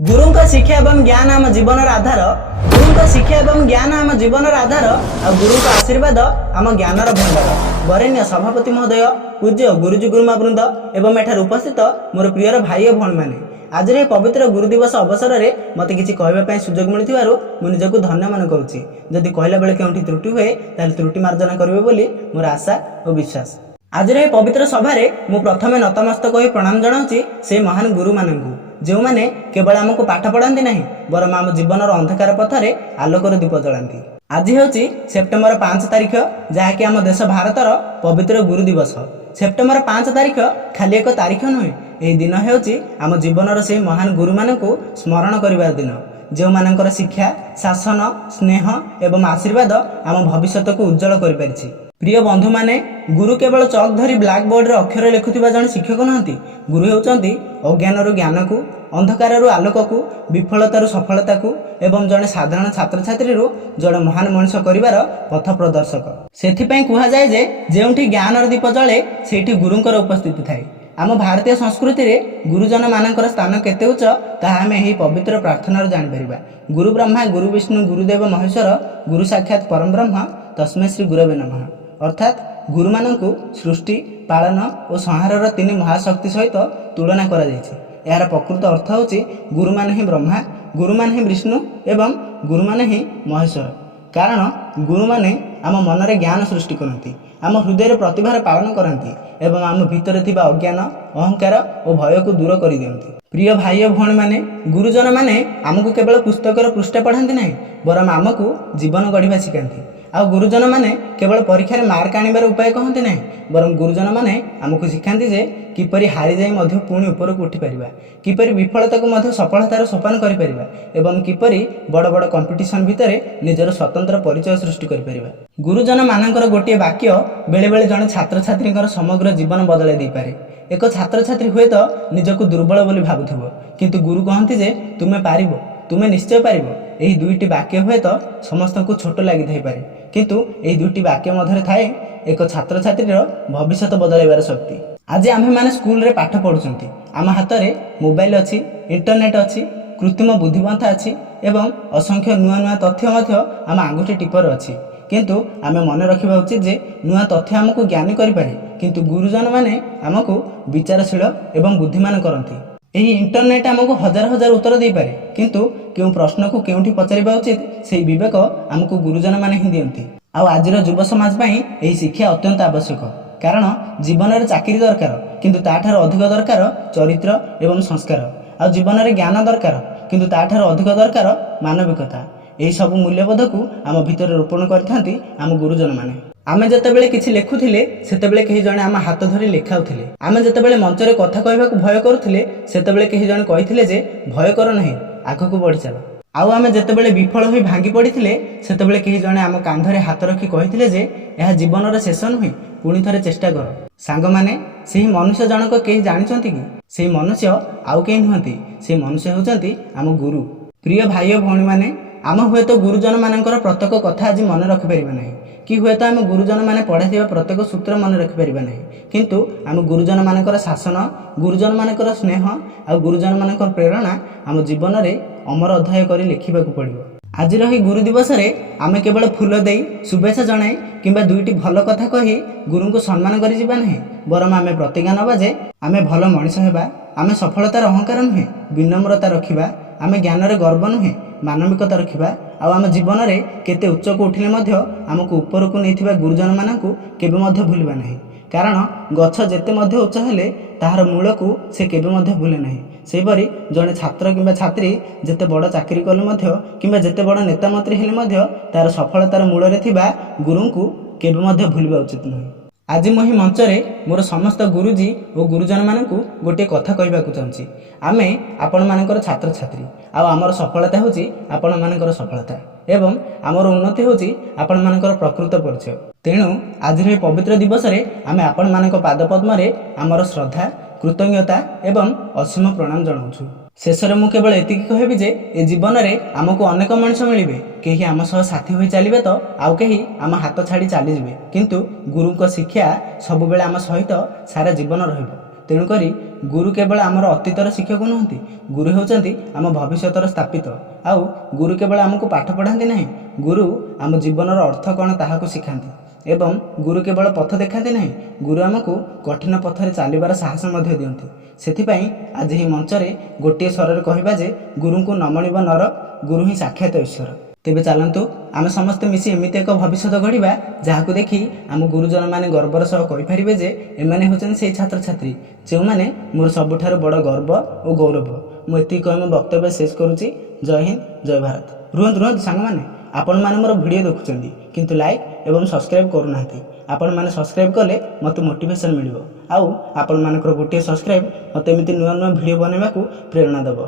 गुरुଙ୍କ शिक्षा एवं ज्ञान आम जीवन आधार। गुरुଙ୍କ शिक्षा एवं ज्ञान आम जीवन आधार आ गुरुଙ୍କ आशीर्वाद आम ज्ञानर भंडार। वरेण्य सभापति महोदय, पूज्य गुरुजी गुरुमा वृंद एवं एठार उपस्थित मोर प्रियर भाई और भौणी मैंने आज ये पवित्र गुरु दिवस अवसर में मत कि कहवाई सुजोग मिलू निजक धन्य मन करुच्ची। जदि कहला बेले क्योंठी त्रुटि हुए ताल त्रुटि मार्जना करेंगे बोली मोर आशा और विश्वास। आज ये पवित्र सभा मु प्रथमे नतमस्तक हो प्रणाम जनाऊँगी से महान गुरु मानू जो मैंने केवल आमको पाठ पढ़ाती ना बरम आम जीवन अंधकार पथरे आलोकर दीप जलाती। आज हूँ सेप्टेम्बर 5 तारिख जहाँकि आम देश भारतर पवित्र गुरु दिवस। सेप्टेम्बर 5 तारिख खाली एक तारिख नुहे, यह दिन हूँ आम जीवन से महान गुरु मानू स्मरण कर दिन जो मानकर शिक्षा शासन स्नेह एवं आशीर्वाद आम भविष्य को उज्जवल कर। प्रिय बंधु माने, गुरु केवल चक धरी ब्लैक बोर्ड रे अक्षर लिखुवा जन शिक्षक नहंती। गुरु होउचंती अज्ञान ज्ञान को, अंधकार आलोक को, विफलतार सफलता को एवं जड़े साधारण छात्र छात्री जड़े महान मनुष्य करिवार पथ प्रदर्शक। सेथिपई कुहा जाय जे जेउठी ज्ञानर दीप जळे सेठी गुरुंकर उपस्थिति थाए। आम भारतीय संस्कृति रे गुरुजन मानकर स्थान केते उच्च ताहा आमे एही पवित्र प्रार्थना जानि परिबा। गुरु ब्रह्मा गुरु विष्णु गुरुदेव महेश्वर गुरु साक्षात परम ब्रह्म तस्मै श्री गुरवे नमः। अर्थात गुरु मानकु सृष्टि पालन और संहारर तीन महाशक्ति सहित तुलना करा जायछि। यार प्रकृत अर्थ होछि गुरु माने ही ब्रह्मा, गुरु माने ही विष्णु एवं गुरु माने ही महेश्वर। कारण गुरु माने आम मनरे ज्ञान सृष्टि करती, आम हृदय प्रतिभार पालन करती एवं आम भितर थिबा अज्ञान अहंकार और भय को दूर कर दियंती। प्रिय भाई और भौणी माने, गुरुजन माने आमको केवल पुस्तकर पृष्ठ पढ़ाती ना बरम आमको जीवन गढ़ा शिखाती। आ गुरुजन माने केवल परीक्षा मार्क आनिबार उपाय कहते ना बरम गुरुजन माने आमको शिखाती जे किपरि हारी जाई मध्य पुणी ऊपर को उठी परिबा, किपरि विफलता को मध्य सफलतार सोपान करि परिबा एवं किपरि बड़ बड़ कंपटीशन भितरे निजर स्वतंत्र परिचय सृष्टि करि परिबा। गुरुजन मानकर गोटे वाक्य बेले बेले जने छात्र छात्रींकर समग्र जीवन बदलाई दे पारे। एक छात्र छात्री हुए तो निजको दुर्बल बोली भाबुथिबो, किंतु गुरु कहती जे तुमे पारिबो, तुमे निश्चय पारिबो। एही दुईटी वाक्य हुए तो समस्त को छोट लगी थाई पारे, किंतु एही दुईटी वाक्य मध्य थाए एक छात्र छात्रीर भविष्य बदलाइबार शक्ति। आज आम्भे माने स्कूल रे पाठ पढ़ुचंती, आम हाथ रे मोबाइल अच्छी, इंटरनेट अच्छी, कृत्रिम बुद्धिमत्ता अच्छी एवं असंख्य नुआ नुआ तथ्य मध्य आम आंगुठी टिपर अच्छी। किंतु आमे मन रखिबा उचित जे नुआ तथ्य आमको ज्ञानी करि पारे, किंतु गुरुजन माने आमको विचारशील एवं बुद्धिमान करती। यही इंटरनेट आमको हजार हजार उत्तर दे पारे, किंतु क्यों प्रश्न को क्योंठी पचारिबा उचित से विवेक आमको गुरुजन माने ही दियंती। आ आजिर युव समाज पई एही शिक्षा अत्यंत आवश्यक। कारण जीवन में चाकरी दरकार, किंतु ताठार अधिक दरकार चरित्र एवं संस्कार। आ जीवन में ज्ञान दरकार, किंतु ताठार अधिक दरकार मानविकता। यही सब मूल्यबोध को आम भितर रोपण करथांती आम गुरुजन माने। आमे जतेबेले किछि लेखुथिले सेतेबेले केही जणे आम हाथ धरि लेखाउथिले। आमे जतेबेले मंच रे कथा कहबाकू भय करुथिले सेतेबेले केही जणे कहिथिले जे भय कर नाही, आगकू बढ़ी चल। आउ आमे जतेबेले विफल होई भांगी पड़िथिले सेतेबेले केही जणे आम कांधरे हाथ रखी कहिथिले जे एहा जीवनर शेष नुहे, पुणी थरे चेष्टा कर। सांग माने, सेही मनुष्य जनक केही जानिचंती कि सेही मनुष्य आउ केही नहंती, सेही मनुष्य होचंती आम गुरु। प्रिय भाई और भौणी माने, आम हुए तो गुरुजन मानकर प्रत्येक कथा आज मन रखि परिबा नाही, कि हुए तो आम गुरुजन माने पढ़ाइथिबा प्रत्येक सूत्र मन रखि परिबा नाही, किंतु आम गुरुजन मानकर शासन, गुरुजन मानकर स्नेह आ गुरुजन मानकर प्रेरणा आम जीवन रे अमर अध्याय करी लिखिबाकू पड़िबो। आज रही गुरु दिवस रे आमे केवल फूल देई शुभेच्छा जणाई किंबा दुईटी भल कथा कही गुरु को सम्मान करि जिबा नाही, बरम आमे प्रतिज्ञा नबा जे आमे भल मनीष हेबा, आमे सफलतार अहंकार नुहे, विनम्रता रखिबा, आमे ज्ञान रे गर्व नुहे, मानविकता रखिबा। आ आम जीवन में केते उच्च को उठिले मध्य आमको ऊपर को नैथिबा गुरुजन मानकू केबे मध्य भूलिबा नाही। कारण गछ जेते मध्य उच्च हेले ताहार मूल को से केबे मध्य भूले नाही। सेहीपरि जड़े छात्र किंबा छात्री जेते बड़ चाकरी कले मध्य किंबा जेते बड़ नेता मंत्री हेले मध्य तार सफलतार मूल रे थिबा गुरु को केबे मध्य भूलिबा उचित नुहे। आज मुही मंच रे मोर समस्त गुरुजी और गुरुजन मानकू गोटे कथा कहबाकू चाहूँगी। आमे आपण मानकर छात्र छात्री, आ आमर सफलता होची आपण मानकर सफलता एवं आमर उन्नति होची आपण मानकर प्रकृत परिचय। तेणु आज रे पवित्र दिवस रे आमे आपण मानक पाद पद्म रे आमर श्रद्धा कृतज्ञता एवं असीम प्रणाम जनाऊँ। शेषर मु केवल एतिकी कहबी जे ए जीवन में आमको अनेक मनुष्य मिलिबे, केही आम सह साथी होई चलिबे तो आउ केही आम हाथ छाड़ी चली जिवे, किंतु गुरुଙ୍କ शिक्षा सबुबेले आम सहित सारा जीवन रहिबो। ତେଣୁକରି ଗୁରୁ କେବଳ ଆମର ଅତୀତର ଶିକ୍ଷକ ନୁହନ୍ତି, ଗୁରୁ ହେଉଛନ୍ତି ଆମ ଭବିଷ୍ୟତର ସ୍ଥାପିତ। ଆଉ ଗୁରୁ କେବଳ ଆମକୁ ପାଠ ପଢ଼ାନ୍ତି ନାହିଁ, ଗୁରୁ ଆମ ଜୀବନର ଅର୍ଥ କ'ଣ ତାହାକୁ ଶିଖାନ୍ତି। ଏବଂ ଗୁରୁ କେବଳ ପଥ ଦେଖାନ୍ତି ନାହିଁ, ଗୁରୁ ଆମକୁ କଠିନ ପଥରେ ଚାଲିବାର ସାହସ ମଧ୍ୟ ଦିଅନ୍ତି। ସେଥିପାଇଁ ଆଜି ଏହି ମଞ୍ଚରେ ଗୋଟିଏ ସ୍ୱରରେ କହିବା ଯେ ଗୁରୁଙ୍କୁ ନ ମଣିବ ନର, ଗୁରୁ ହିଁ ସାକ୍ଷାତ ଈଶ୍ୱର। ତେବେ ଚାଲନ୍ତୁ ଆମେ ସମସ୍ତେ ମିଶି ଏମିତି ଏକ ଭବିଷ୍ୟତ ଗଢ଼ିବା ଯାହାକୁ ଦେଖି ଆମ ଗୁରୁଜନମାନେ ଗର୍ବର ସହ କହିପାରିବେ ଯେ ଏମାନେ ହେଉଛନ୍ତି ସେହି ଛାତ୍ରଛାତ୍ରୀ ଯେଉଁମାନେ ମୋର ସବୁଠାରୁ ବଡ଼ ଗର୍ବ ଓ ଗୌରବ। ମୁଁ ଏତିକି କହି ମୋ ବକ୍ତବ୍ୟ ଶେଷ କରୁଛି। ଜୟ ହିନ୍ଦ, ଜୟ ଭାରତ। ରୁହନ୍ତୁ ସାଙ୍ଗମାନେ, ଆପଣମାନେ ମୋର ଭିଡ଼ିଓ ଦେଖୁଛନ୍ତି କିନ୍ତୁ ଲାଇକ୍ ଏବଂ ସବସ୍କ୍ରାଇବ୍ କରୁନାହାନ୍ତି। ଆପଣମାନେ ସବସ୍କ୍ରାଇବ୍ କଲେ ମୋତେ ମୋଟିଭେସନ୍ ମିଳିବ, ଆଉ ଆପଣମାନଙ୍କର ଗୋଟିଏ ସବସ୍କ୍ରାଇବ୍ ମୋତେ ଏମିତି ନୂଆ ନୂଆ ଭିଡ଼ିଓ ବନାଇବାକୁ ପ୍ରେରଣା ଦେବ।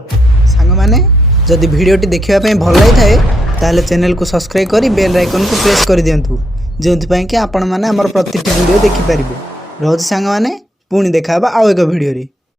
ସାଙ୍ଗମାନେ, ଯଦି ଭିଡ଼ିଓଟି ଦେଖିବା ପାଇଁ ଭଲ ଲାଗିଥାଏ ତାହେଲେ ଚ୍ୟାନେଲକୁ ସବସ୍କ୍ରାଇବ୍ କରି ବେଲ୍ ଆଇକନ୍କୁ ପ୍ରେସ୍ କରିଦିଅନ୍ତୁ, ଯେଉଁଥିପାଇଁ କି ଆପଣମାନେ ଆମର ପ୍ରତିଟି ଭିଡ଼ିଓ ଦେଖିପାରିବେ। ରହୁଛି ସାଙ୍ଗମାନେ, ପୁଣି ଦେଖା ହେବା ଆଉ ଏକ ଭିଡ଼ିଓରେ।